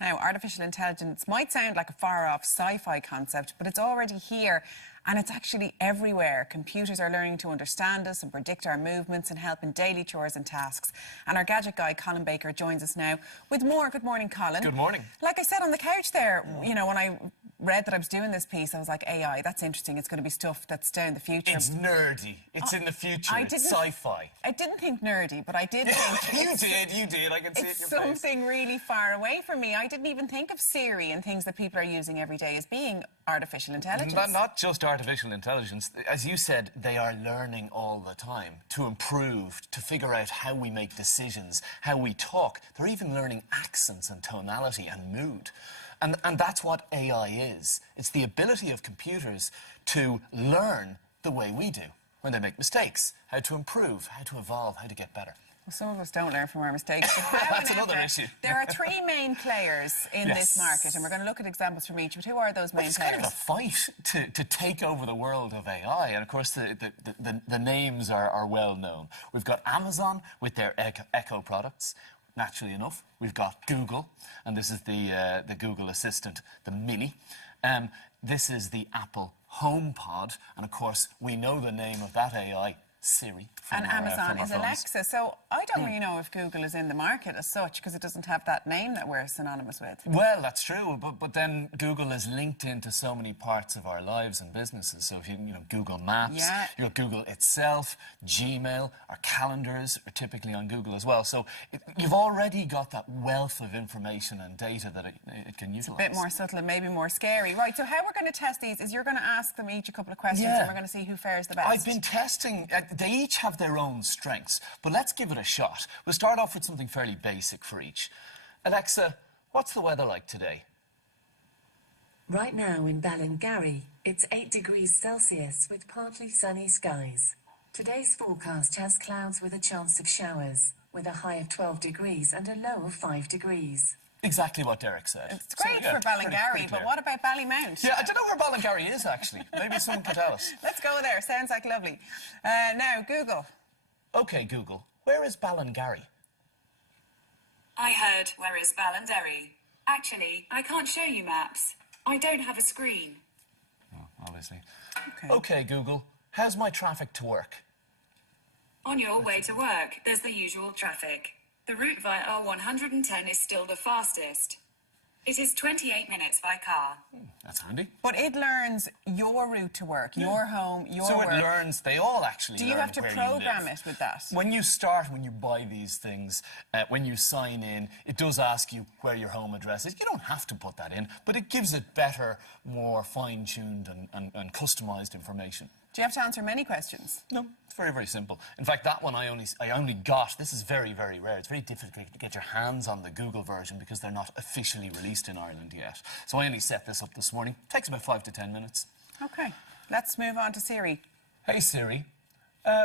Now, artificial intelligence might sound like a far-off sci-fi concept, but it's already here, and it's actually everywhere. Computers are learning to understand us and predict our movements and help in daily chores and tasks. And our gadget guy, Colin Baker, joins us now with more. Good morning, Colin. Good morning. Like I said on the couch there, you know, when I read that I was doing this piece, I was like, AI, that's interesting. It's going to be stuff that's down the future. It's nerdy. It's in the future. It's sci-fi. I didn't think nerdy, but I did think... You did. I can see it in your face. It's something really far away from me. I didn't even think of Siri and things that people are using every day as being artificial intelligence. Not just artificial intelligence. As you said, they are learning all the time to improve, to figure out how we make decisions, how we talk. They're even learning accents and tonality and mood. And that's what AI is. It's the ability of computers to learn the way we do when they make mistakes, how to improve, how to evolve, how to get better. Well, some of us don't learn from our mistakes. That's another issue. There are three main players in this market, and we're going to look at examples from each. But who are those main players? It's kind of a fight to take over the world of AI, and of course the names are well known. We've got Amazon with their Echo products. Naturally enough, we've got Google, and this is the Google Assistant, the Mini. This is the Apple HomePod, and of course we know the name of that AI, Siri. And Amazon is Alexa. So I don't really know if Google is in the market as such because it doesn't have that name that we're synonymous with. Well, that's true, but then Google is linked into so many parts of our lives and businesses. So if you know Google Maps, Google itself, Gmail, our calendars are typically on Google as well. So you've already got that wealth of information and data that it can utilize. It's a bit more subtle and maybe more scary. Right, so how we're going to test these is you're going to ask them each a couple of questions and we're going to see who fares the best. I've been testing. They each have their own strengths, but let's give it a shot. We'll start off with something fairly basic for each. Alexa, what's the weather like today? Right now in Ballingarry, it's 8 degrees Celsius with partly sunny skies. Today's forecast has clouds with a chance of showers, with a high of 12 degrees and a low of 5 degrees. Exactly what Derek said. It's great for Ballingarry, but what about Ballymount? Yeah, I don't know where Ballingarry is, actually. Maybe someone could tell us. Let's go there. Sounds like lovely. Now, Google. OK, Google, where is Ballingarry? I heard, where is Ballingarry? Actually, I can't show you maps. I don't have a screen. Oh, obviously. OK, Google, how's my traffic to work? On your way to work, there's the usual traffic. The route via R110 is still the fastest. It is 28 minutes by car. That's handy. But it learns your route to work, your home, your work. So it learns, they all actually learn. Do you have to program it with that? When you buy these things, when you sign in, it does ask you where your home address is. You don't have to put that in, but it gives it better, more fine-tuned and customised information. Do you have to answer many questions? No, it's very, very simple. In fact, that one I only got. This is very, very rare. It's very difficult to get your hands on the Google version because they're not officially released in Ireland yet. So I only set this up this morning. It takes about 5 to 10 minutes. OK, let's move on to Siri. Hey, Siri,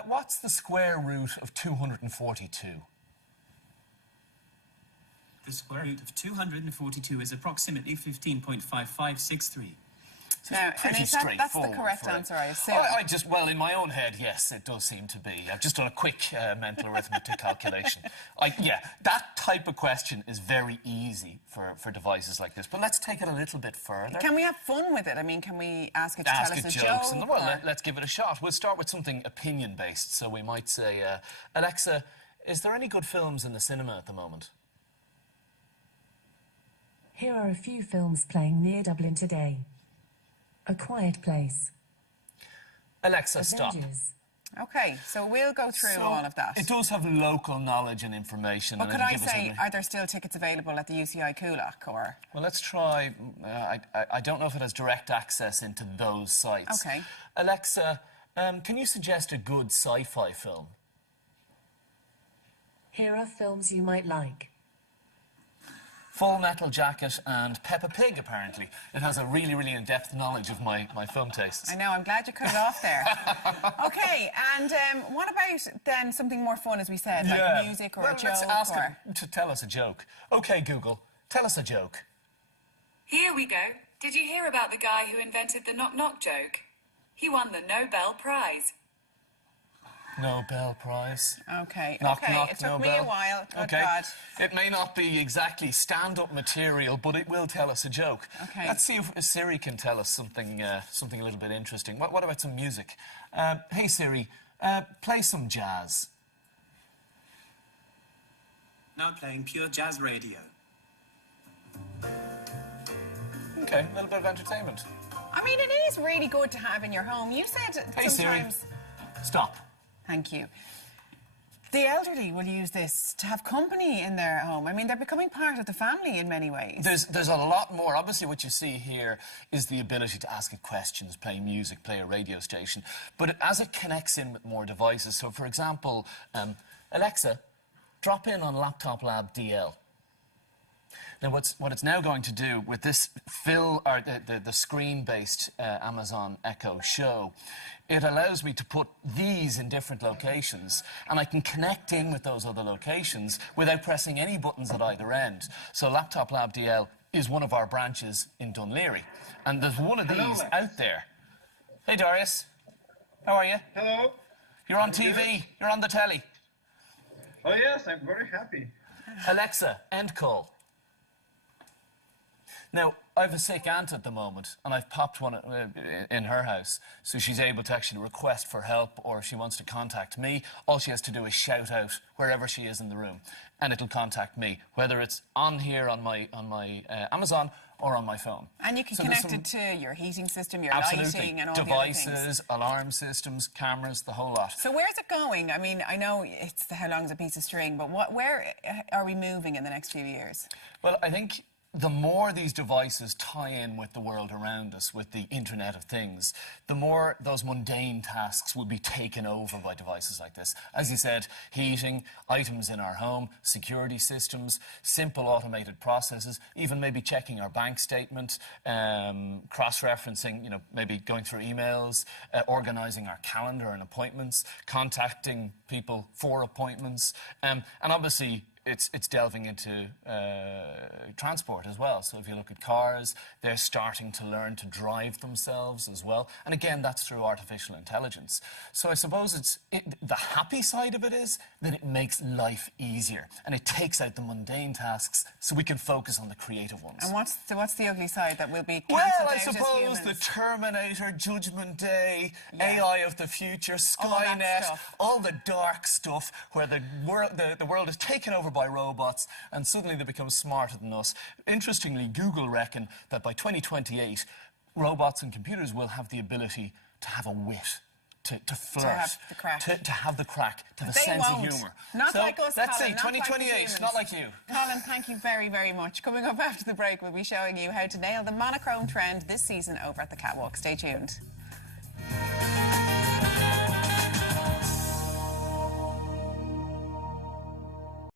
what's the square root of 242? The square root of 242 is approximately 15.5563. Now, and that's the correct answer, I assume. Well, in my own head, yes, it does seem to be. I've just done a quick mental arithmetic calculation. That type of question is very easy for devices like this. But let's take it a little bit further. Can we have fun with it? I mean, can we ask it to tell us a joke? Well, let's give it a shot. We'll start with something opinion-based. So we might say, Alexa, is there any good films in the cinema at the moment? Here are a few films playing near Dublin today. A Quiet Place. Alexa, stop. OK, so we'll go through all of that. It does have local knowledge and information. But could I say, are there still tickets available at the UCI Coolock, or...? Well, let's try... I don't know if it has direct access into those sites. OK. Alexa, can you suggest a good sci-fi film? Here are films you might like. Full Metal Jacket and Peppa Pig, apparently. It has a really, really in-depth knowledge of my film tastes. I know, I'm glad you cut it off there. OK, and what about then something more fun, as we said, like music or a joke? Let's ask it to tell us a joke. OK, Google, tell us a joke. Here we go. Did you hear about the guy who invented the knock-knock joke? He won the Nobel Prize. Nobel Prize. Okay, Knock, okay. knock, It took Nobel. me a while. Good Okay. God. It may not be exactly stand-up material, but it will tell us a joke. Okay. Let's see if Siri can tell us something something a little bit interesting. What about some music? Hey Siri, play some jazz. Now playing pure jazz radio. Okay, a little bit of entertainment. I mean, it is really good to have in your home. You said Hey Siri, sometimes... stop. Thank you. The elderly will use this to have company in their home. I mean, they're becoming part of the family in many ways. There's a lot more. Obviously, what you see here is the ability to ask it questions, play music, play a radio station. But as it connects in with more devices, so for example, Alexa, drop in on Laptop Lab DL. Now, what it's now going to do with this the screen-based Amazon Echo Show, it allows me to put these in different locations, and I can connect in with those other locations without pressing any buttons at either end. So Laptop Lab DL is one of our branches in Dunleary, and there's one of these out there. Hey, Darius. How are you? Hello. You're on TV. You're on the telly. Oh yes, I'm very happy. Alexa, end call. Now, I have a sick aunt at the moment, and I've popped one in her house, so she's able to actually request for help, or if she wants to contact me, all she has to do is shout out wherever she is in the room, and it'll contact me, whether it's on here on my Amazon or on my phone. And you can connect it to your heating system, your Absolutely. lighting, and all Devices, the other things. alarm systems, cameras, the whole lot. So where's it going? I mean, I know it's how long's a piece of string, but where are we moving in the next few years? Well, I think the more these devices tie in with the world around us, with the Internet of Things, the more those mundane tasks will be taken over by devices like this. As you said, heating, items in our home, security systems, simple automated processes, even maybe checking our bank statement, cross-referencing, maybe going through emails, organising our calendar and appointments, contacting people for appointments, and obviously it's delving into transport as well. So if you look at cars, they're starting to learn to drive themselves as well. And again, that's through artificial intelligence. So I suppose the happy side of it is that it makes life easier and it takes out the mundane tasks so we can focus on the creative ones. And what's the ugly side that will be cancelled Well, I out as suppose humans? the Terminator, Judgment Day, Yeah. AI of the future, All that Skynet, stuff. all the dark stuff where the world is taken over by robots and suddenly they become smarter than us. Interestingly, Google reckon that by 2028, robots and computers will have the ability to have a wit. To flirt, have the crack. to have the crack, to the They sense won't. of humour. Not so like us, let's Colin, see, not like the 2028, humans. not like you. Colin, thank you very, very much. Coming up after the break, we'll be showing you how to nail the monochrome trend this season over at the catwalk. Stay tuned.